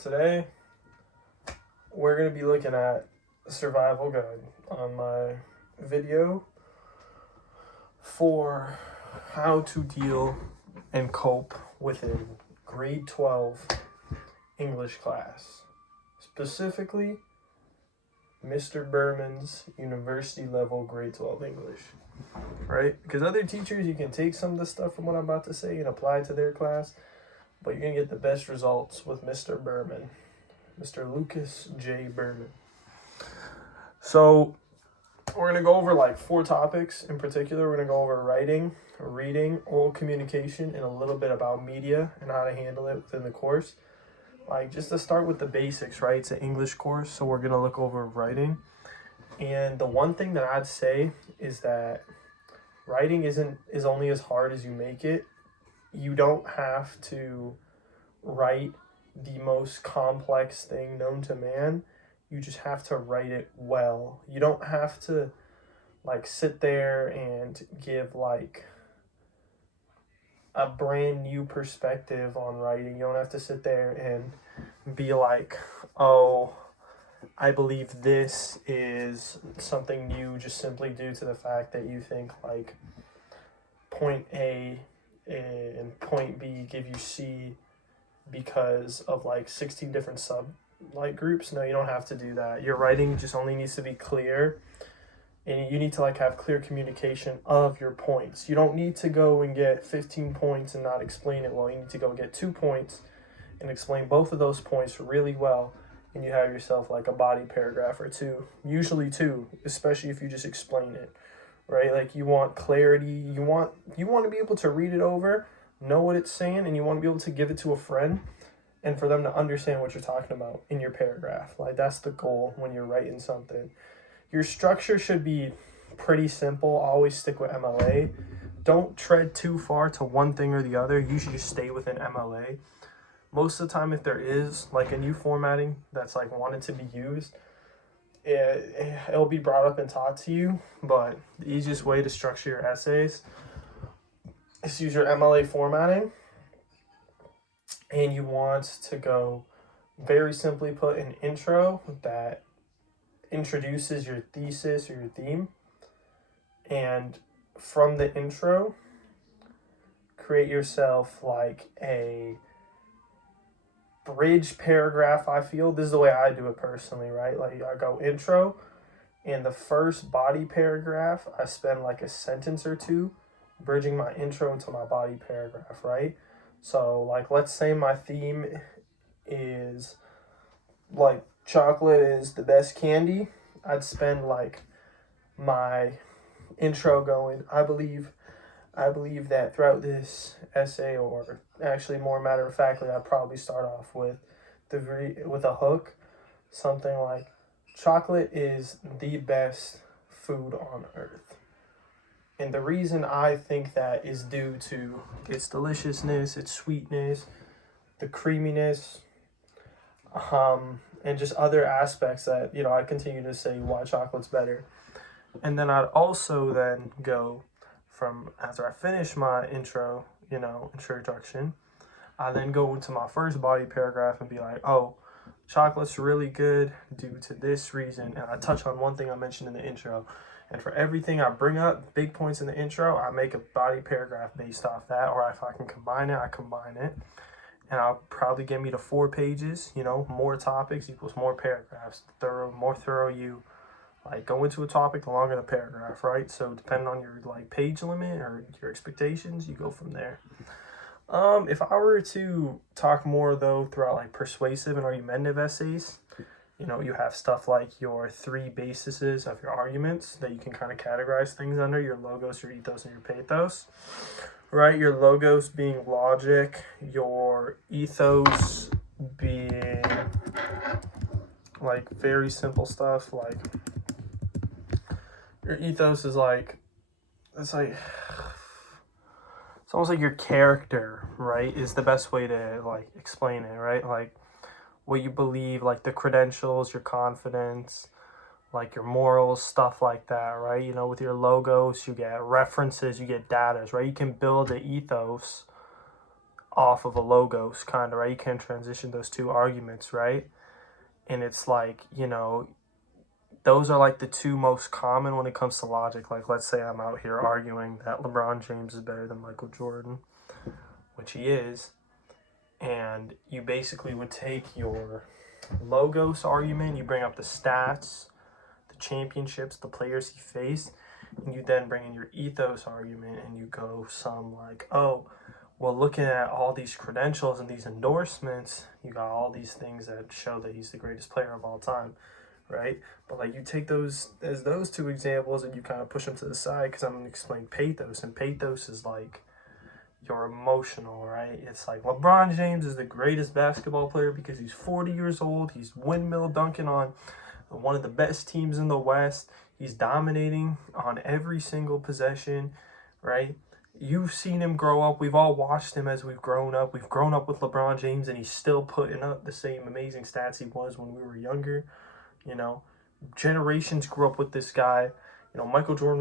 Today we're gonna be looking at a survival guide on my video for how to deal and cope with a grade 12 English class. Specifically, Mr. Berman's university level grade 12 English. Right? Because other teachers, you can take some of the stuff from what I'm about to say and apply it to their class, but you're going to get the best results with Mr. Berman, Mr. Lucas J. Berman. So, we're going to go over like 4 topics in particular. We're going to go over writing, reading, oral communication, and a little bit about media and how to handle it within the course. Like, just to start with the basics, right? It's an English course, so we're going to look over writing. And the one thing that I'd say is that writing is only as hard as you make it. You don't have to write the most complex thing known to man. You just have to write it well. You don't have to like sit there and give like a brand new perspective on writing. You don't have to sit there and be like, oh, I believe this is something new just simply due to the fact that you think like point A and point B give you C because of like 16 different sub like groups. No, you don't have to do that. Your writing just only needs to be clear, and you need to like have clear communication of your points. You don't need to go and get 15 points and not explain it well. You need to go get 2 points and explain both of those points really well, and you have yourself like a body paragraph or 2, usually 2, especially if you just explain it, right? Like you want clarity, you want to be able to read it over, know what it's saying, and you want to be able to give it to a friend and for them to understand what you're talking about in your paragraph. Like that's the goal when you're writing something. Your structure should be pretty simple. Always stick with MLA. Don't tread too far to one thing or the other. You should just stay within MLA. Most of the time, if there is like a new formatting that's like wanted to be used, it'll be brought up and taught to you. But the easiest way to structure your essays is use your MLA formatting. And you want to go very simply put an intro that introduces your thesis or your theme. And from the intro, create yourself like a bridge paragraph. I feel this is the way I do it personally, right? Like I go intro, and the first body paragraph I spend like a sentence or 2 bridging my intro to my body paragraph, right? So like let's say my theme is like chocolate is the best candy. I'd spend like my intro going, I believe that throughout this essay, or actually more matter of factly, I'd probably start off with a hook, something like chocolate is the best food on earth. And the reason I think that is due to its deliciousness, its sweetness, the creaminess, and just other aspects that, I continue to say why chocolate's better. And then I'd also then go from, after I finish my introduction, I then go into my first body paragraph and be like, oh, chocolate's really good due to this reason. And I touch on one thing I mentioned in the intro. And for everything I bring up, big points in the intro, I make a body paragraph based off that. Or if I can combine it, I combine it. And I'll probably get me to 4 pages, more topics equals more paragraphs. More thorough you like go into a topic, the longer the paragraph, right? So depending on your like page limit or your expectations, you go from there. If I were to talk more though throughout like persuasive and argumentative essays, you have stuff like your 3 bases of your arguments that you can kind of categorize things under: your logos, your ethos, and your pathos, right? Your logos being logic, your ethos being like very simple stuff. Like your ethos is like, it's almost like your character, right, is the best way to like explain it, right? Like what you believe, like the credentials, your confidence, like your morals, stuff like that, right? With your logos, you get references, you get data, right? You can build an ethos off of a logos, kind of, right? You can transition those two arguments, right? And it's like, you know, those are like the two most common when it comes to logic. Like, let's say I'm out here arguing that LeBron James is better than Michael Jordan, which he is. And you basically would take your logos argument, you bring up the stats, the championships, the players he faced, and you then bring in your ethos argument and you go some like, oh, well, looking at all these credentials and these endorsements, you got all these things that show that he's the greatest player of all time, right? But like you take those as those two examples and you kind of push them to the side, because I'm going to explain pathos, and pathos is like you're emotional, right? It's like LeBron James is the greatest basketball player because he's 40 years old. He's windmill dunking on one of the best teams in the West. He's dominating on every single possession, right? You've seen him grow up. We've all watched him as we've grown up. We've grown up with LeBron James, and he's still putting up the same amazing stats he was when we were younger. You know, generations grew up with this guy. You know, Michael Jordan